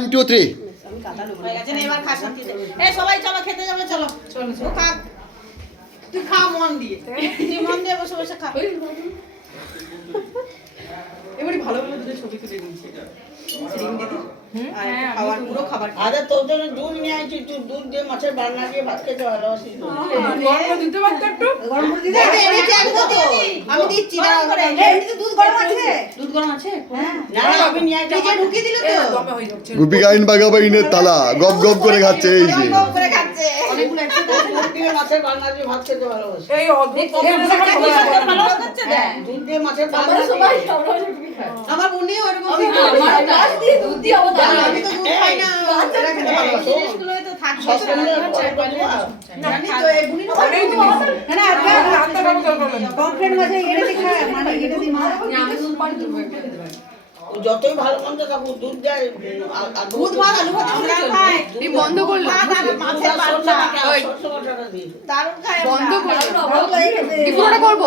1 2 3 হয়ে গেছে না, এবার খা শান্তিতে। এই সবাই চলো খেতে যাবে, চলো ও খা, তুই খা মন দিয়ে, তুই মন দিয়ে বসে বসে খা। এবারে ভালো ভালো দুটো ছবি তুলে নিয়েছি সিরিং দিদি, আর খাবার পুরো খাবার আরে তোর জন্য দুধ নিয়ে আইছি, তুই দুধ দিয়ে মাছের বান্না দিয়ে ভাত খেতে ভালোবাসিস। গরম দিতে পারতো একটু আমি দিচ্ছি গরম করে। দুধ গরম আছে, দুধ গরম আছে, না না, আমি নিয়ে আইছি। নিচে ঢুকিয়ে দিল তো, দমে হয়ে যাচ্ছে গুপিকাইন বাগাবাইনের তালা গপ গপ করে খাচ্ছে এই যে গরম করে খাচ্ছে অনেকগুলো একসাথে। দুধ দিয়ে মাছের বান্না দিয়ে ভাত খেতে ভালোবাসি। এই অদ্ভুত ভালো খাচ্ছে দেখ, দুধ দিয়ে মাছের বান্না দিয়ে। আমার বোনও এরকম দুধ দিয়ে আমি তো দুধ খাই না, এরা খেতে ভালোবাসে। জিনিসগুলোই তো থাকছে, জানি তো এই বুনি না অনেক জিনিস না রান্না করা দরকার নেই কমপ্লেন মাঝে এটা দি খায়, মানে এটা দি মা আমি দুধ পানি দেবো একটা দিতে পারি। ও যতই ভালো মন্দ থাকুক দুধ দেয়। দুধ ভাত আলু ভাত আমরা খাই, এই বন্ধ করলো মাছের বান্না সরষে বাটাটা দিয়ে। দারুণ খাই বন্ধ আমরা। করলো ভালো লাগে খেতে। পুরোটা করবো